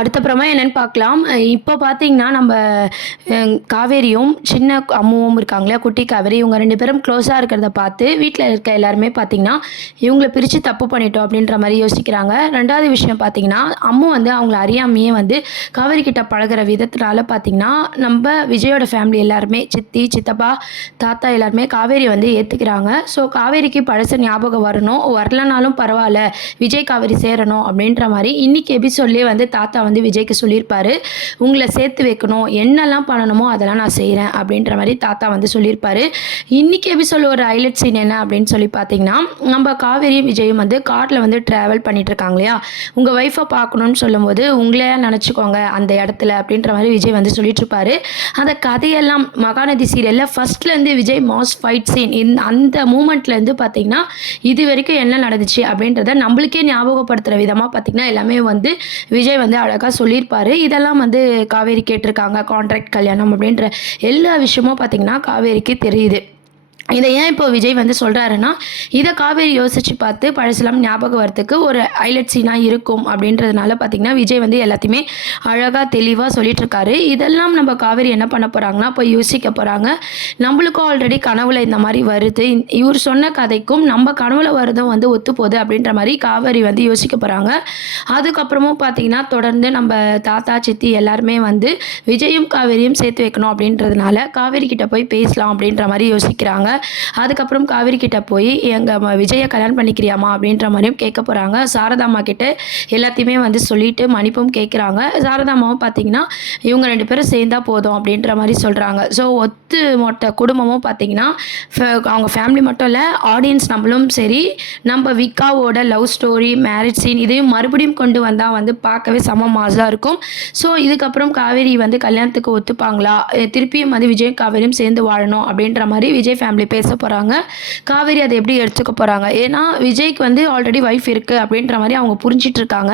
அடுத்தப்புறமா என்னன்னு பார்க்கலாம். இப்போ பார்த்தீங்கன்னா, நம்ப காவேரியும், சின்ன அம்முவும் இருக்காங்க இல்லையா? குட்டி காவேரி. இவங்க 2 பேரும் க்ளோஸா இருக்கிறத பார்த்து, வீட்ல இருக்க எல்லாருமே பார்த்தீங்கன்னா, இவங்கள பிரிச்சு தப்பு பண்ணிட்டோம் அப்படின்ற மாரி யோசிக்கிறாங்க. 2வது விஷயம் பார்த்தீங்கன்னா, அம்மு வந்து அவங்கள அறியாமயே வந்து காவேரி கிட்ட பழகுற விதத்தினால பார்த்தீங்கன்னா, நம்ப விஜயோட ஃபேமிலி எல்லாருமே சித்தி, சித்தப்பா, தாத்தா எல்லாருமே காவேரிய வந்து ஏத்துக்கிறாங்க. ஸோ காவேரிக்கு பழசு ஞாபகம் வரணும். வரலனாலும் பரவால்ல. விஜய், காவேரி சேரணும் அப்படின்ற மாரி இன்னைக்கு எபிசோட்லயே வந்து தாத்தா வந்து விஜய்க்கு சொல்லியிருப்பாரு. உங்கள சேர்த்து வைக்கணும். என்னெல்லாம் பண்ணணுமோ அதெல்லாம் நான் செய்றேன் அப்படின்ற மாரி தாத்தா வந்து சொல்லியிருப்பாரு. இன்னைக்கு எபிசோட்ல ஒரு ஹைலைட் சீன் என்ன அப்படின்னு சொல்லி பார்த்தீங்கன்னா, நம்ம காவேரியும் விஜயும் வந்து கார்ல வந்து டிராவல் பண்ணிட்டு இருக்காங்க இல்லையா? உங்க ஒய்ஃப பார்க்கணும்னு சொல்லும்போது, உங்களையா நெனச்சுக்கோங்க அந்த இடத்துல அப்படின்ற மாரி விஜய் வந்து சொல்லிட்டு இருப்பாரு. அந்த கதையெல்லாம் மகாநதி சீரியல்ல ஃபர்ஸ்ட்லேருந்து விஜய் மாஸ் ஃபைட் சீன் அந்த மூமெண்ட்லேருந்து பார்த்தீங்கன்னா, இதுவரைக்கும் என்ன நடந்துச்சு அப்படின்றத நம்மளுக்கே ஞாபகப்படுத்துற விதமா பார்த்தீங்கன்னா, எல்லாமே வந்து விஜய் வந்து அழகா சொல்லியிருப்பாரு. இதெல்லாம் வந்து காவேரி கேட்டிருக்காங்க. கான்ட்ராக்ட் கல்யாணம் அப்படின்ற எல்லா விஷயமும் பார்த்தீங்கன்னா, காவேரிக்கு தெரியுது. இதை ஏன் இப்போ விஜய் வந்து சொல்கிறாருன்னா, இதை காவேரி யோசித்து பார்த்து பழசெல்லாம் ஞாபகம் வரத்துக்கு ஒரு ஹைலைட் சீனாக இருக்கும் அப்படின்றதுனால பார்த்தீங்கன்னா, விஜய் வந்து எல்லாத்தையுமே அழகாக தெளிவாக சொல்லிட்டுருக்காரு. இதெல்லாம் நம்ம காவேரி என்ன பண்ண போகிறாங்கன்னா, போய் யோசிக்க போகிறாங்க. நம்மளுக்கும் ஆல்ரெடி கனவுல இந்த மாதிரி வருது. இவர் சொன்ன கதைக்கும் நம்ம கனவுல வரதும் வந்து ஒத்து போகுது அப்படின்ற மாதிரி காவேரி வந்து யோசிக்க போகிறாங்க. அதுக்கப்புறமும் பார்த்தீங்கன்னா, தொடர்ந்து நம்ம தாத்தா, சித்தி எல்லாருமே வந்து விஜயும் காவேரியும் சேர்த்து வைக்கணும் அப்படின்றதுனால காவேரி கிட்ட போய் பேசலாம் அப்படின்ற மாதிரி யோசிக்கிறாங்க. அதுக்கப்புறம் காவேரி கிட்ட போய் விஜயை கல்யாணம் பண்ணிக்கிறியாமா அப்படின்ற மாதிரியும் கேட்க போகிறாங்க. சாரதாம்மா கிட்ட எல்லாத்தையுமே வந்து சொல்லிட்டு மன்னிப்பும் கேட்குறாங்க. சாரதாம்மாவும் பார்த்தீங்கன்னா, இவங்க 2 பேரும் சேர்ந்தா போதும் அப்படின்ற மாதிரி சொல்கிறாங்க. ஸோ ஒத்து மொத்த குடும்பமும் பார்த்தீங்கன்னா, அவங்க ஃபேமிலி மட்டும் இல்லை, ஆடியன்ஸ் நம்மளும் சரி, நம்ம விக்காவோட லவ் ஸ்டோரி, மேரேஜ் சீன் இதையும் மறுபடியும் கொண்டு வந்தால் வந்து பார்க்கவே செம மாஸாக இருக்கும். ஸோ இதுக்கப்புறம் காவேரி வந்து கல்யாணத்துக்கு ஒத்துப்பாங்களா, திருப்பியும் வந்து விஜயும் காவேரியும் சேர்ந்து வாழணும் அப்படின்ற மாதிரி விஜய் ஃபேமிலி பேச போகிறாங்க. காவேரி அதை எப்படி எடுத்துக்க போகிறாங்க? ஏன்னா விஜய்க்கு வந்து ஆல்ரெடி ஒய்ஃப் இருக்குது அப்படின்ற மாதிரி அவங்க புரிஞ்சிட்டு இருக்காங்க.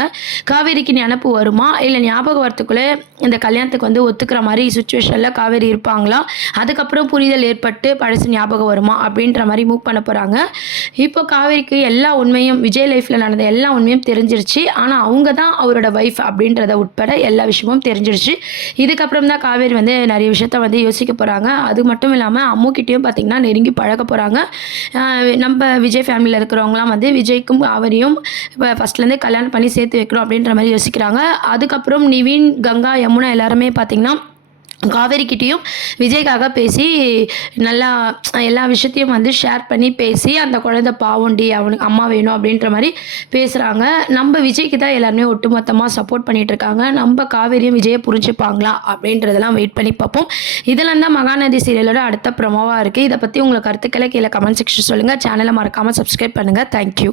காவேரிக்கு நினப்பு வருமா, இல்லை ஞாபகம் வரத்துக்குள்ளே இந்த கல்யாணத்துக்கு வந்து ஒத்துக்கிற மாதிரி சுச்சுவேஷனில் காவேரி இருப்பாங்களா, அதுக்கப்புறம் புரிதல் ஏற்பட்டு பழசு ஞாபகம் வருமா அப்படின்ற மாதிரி மூவ் பண்ண போகிறாங்க. இப்போ காவேரிக்கு எல்லா உண்மையும் விஜய் லைஃப்பில் நடந்த எல்லா உண்மையும் தெரிஞ்சிருச்சு. ஆனால் அவங்க தான் அவரோட ஒய்ஃப் அப்படின்றத உட்பட எல்லா விஷயமும் தெரிஞ்சிருச்சு. இதுக்கப்புறம் தான் காவேரி வந்து நிறைய விஷயத்த வந்து யோசிக்க போகிறாங்க. அது மட்டும் இல்லாமல் அம்முக்கிட்டேயும் பார்த்திங்கன்னா நெருங்கி பழக போகிறாங்க. நம்ம விஜய் ஃபேமிலியில் இருக்கிறவங்களாம் வந்து விஜய்க்கும் காவேரியும் இப்போ ஃபஸ்ட்லேருந்தே கல்யாணம் பண்ணி சேர்த்து வைக்கணும் அப்படின்ற மாதிரி யோசிக்கிறாங்க. அதுக்கப்புறம் நிவின், கங்கா, யமுனா எல்லாருமே பார்த்திங்கன்னா காவேரிக்கிட்டேயும் விஜய்க்காக பேசி நல்லா எல்லா விஷயத்தையும் வந்து ஷேர் பண்ணி பேசி, அந்த குழந்தை பாவண்டி அவனுக்கு அம்மா வேணும் அப்படின்ற மாதிரி பேசுகிறாங்க. நம்ம விஜய்க்கு தான் எல்லாருமே ஒட்டுமொத்தமாக சப்போர்ட் பண்ணிகிட்ருக்காங்க. நம்ம காவேரியும் விஜயை புரிஞ்சுப்பாங்களா அப்படின்றதெல்லாம் வெயிட் பண்ணி பார்ப்போம். இதெல்லாம் தான் மகாநதி சீரியலோட அடுத்த ப்ரொமோவாக இருக்குது. இதை பற்றி உங்களை கருத்துக்களை கீழே கமெண்ட் செக்ஷன் சொல்லுங்கள். சேனலை மறக்காமல் சப்ஸ்கிரைப் பண்ணுங்கள். தேங்க்யூ.